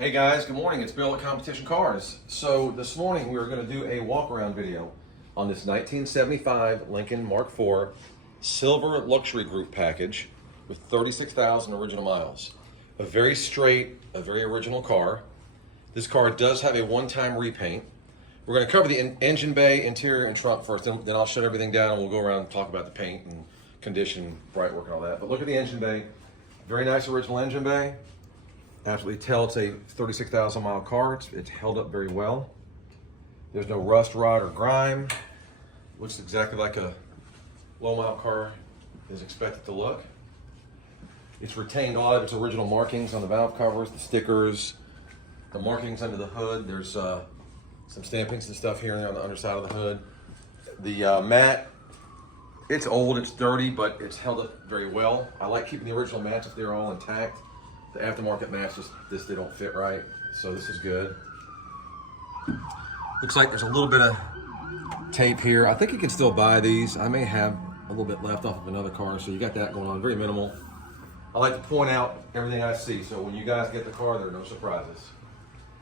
Hey guys, good morning. It's Bill at Competition Cars. So this morning we are going to do a walk around video on this 1975 Lincoln Mark IV Silver Luxury Group package with 36,000 original miles. A very straight, a very original car. This car does have a one-time repaint. We're going to cover the engine bay, interior, and trunk first, then I'll shut everything down and we'll go around and talk about the paint and condition, bright work and all that. But look at the engine bay. Very nice original engine bay. Absolutely tell it's a 36,000 mile car. It's held up very well. There's no rust, rot, or grime. Looks exactly like a low mile car is expected to look. It's retained all of its original markings on the valve covers, the stickers, the markings under the hood. There's some stampings and stuff here and there on the underside of the hood. The mat, it's old, it's dirty, but it's held up very well. I like keeping the original mats if they're all intact. The aftermarket mats, they don't fit right, so this is good. Looks like there's a little bit of tape here. I think you can still buy these. I may have a little bit left off of another car, so you got that going on, very minimal. I like to point out everything I see, so when you guys get the car, there are no surprises.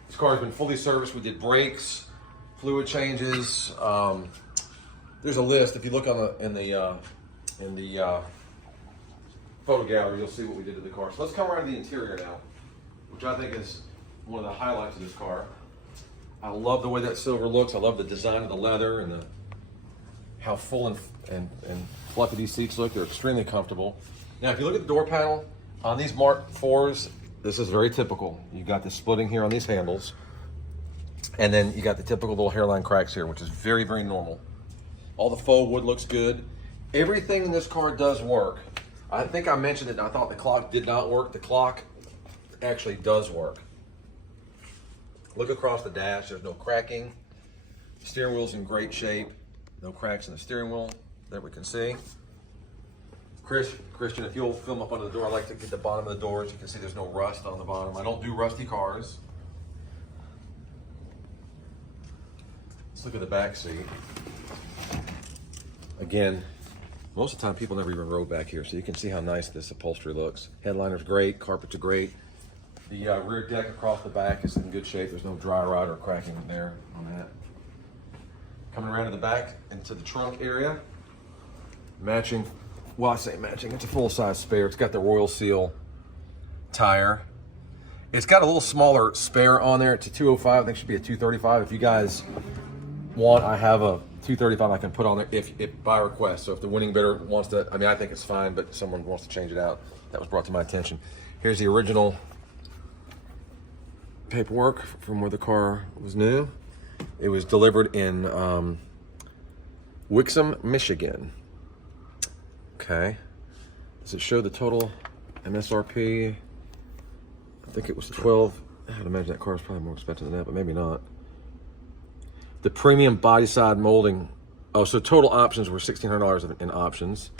This car has been fully serviced. We did brakes, fluid changes. There's a list. If you look on in the photo gallery, you'll see what we did to the car. So let's come around to the interior now, which I think is one of the highlights of this car. I love the way that silver looks. I love the design of the leather and how full and fluffy these seats look. They're extremely comfortable. Now, if you look at the door panel on these Mark IVs, this is very typical. You got the splitting here on these handles, and then you got the typical little hairline cracks here, which is very, very normal. All the faux wood looks good. Everything in this car does work. I think I mentioned it, I thought the clock did not work. The clock actually does work. Look across the dash, there's no cracking. The steering wheel's in great shape. No cracks in the steering wheel that we can see. Christian, if you'll film up under the door, I like to get the bottom of the doors. You can see there's no rust on the bottom. I don't do rusty cars. Let's look at the back seat. Again, most of the time people never even rode back here, so you can see how nice this upholstery looks. Headliner's great, carpets are great. The rear deck across the back is in good shape. There's no dry rot or cracking there on that. Coming around to the back into the trunk area. Matching, well I say matching, it's a full-size spare. It's got the Royal Seal tire. It's got a little smaller spare on there. It's a 205, I think it should be a 235. If you guys want, I have a 235 I can put on there if by request. So if the winning bidder wants to, I think it's fine, but someone wants to change it out, that was brought to my attention. Here's the original paperwork from where the car was new. It was delivered in Wixom, Michigan. Okay. Does it show the total MSRP? I think it was 12. I'd imagine that car is probably more expensive than that, but maybe not. The premium body side molding. Oh, so total options were $1,600 in options.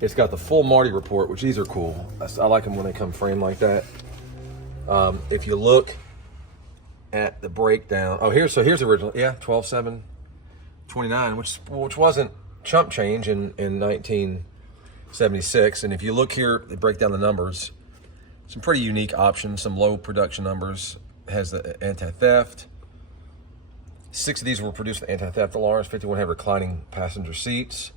It's got the full Marti report, which these are cool. I like them when they come framed like that. If you look at the breakdown, oh, here's the original. Yeah, 12/7/29, which wasn't chump change in 1976. And if you look here, they break down the numbers. Some pretty unique options. Some low production numbers. It has the anti-theft. 6 of these were produced with anti-theft alarms. 51 had reclining passenger seats,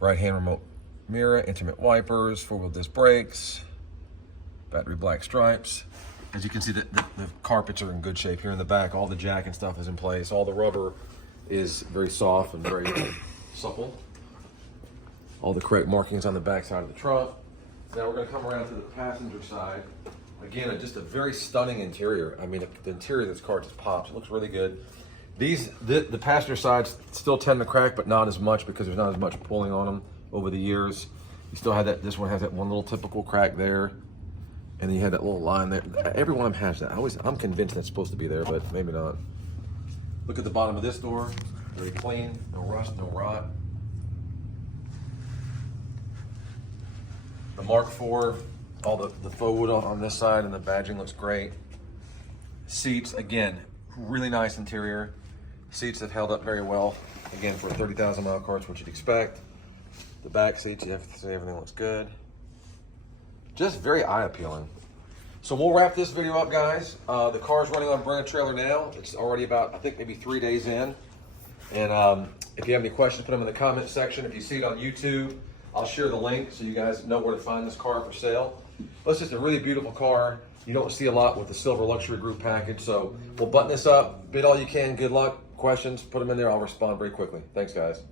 right-hand remote mirror, intimate wipers, 4-wheel disc brakes, battery black stripes. As you can see, the carpets are in good shape here in the back. All the jack and stuff is in place. All the rubber is very soft and very supple. All the correct markings on the back side of the trunk. Now we're going to come around to the passenger side. Again, just a very stunning interior. I mean, the interior of this car just pops. It looks really good. The passenger sides still tend to crack, but not as much because there's not as much pulling on them over the years. You still have that. This one has that one little typical crack there, and then you had that little line there. Every one of them has that. I'm convinced that's supposed to be there, but maybe not. Look at the bottom of this door. Very clean. No rust, no rot. The Mark IV. All the faux wood on this side and the badging looks great. Seats, again, really nice interior. Seats have held up very well. Again, for a 30,000 mile car, it's what you'd expect. The back seats, you have to say everything looks good. Just very eye appealing. So we'll wrap this video up, guys. The car's running on Brenda Trailer now. It's already about, I think, maybe 3 days in. And if you have any questions, put them in the comment section. If you see it on YouTube, I'll share the link so you guys know where to find this car for sale. But it's just a really beautiful car. You don't see a lot with the Silver Luxury Group package. So we'll button this up, bid all you can. Good luck. Questions, put them in there. I'll respond very quickly. Thanks, guys.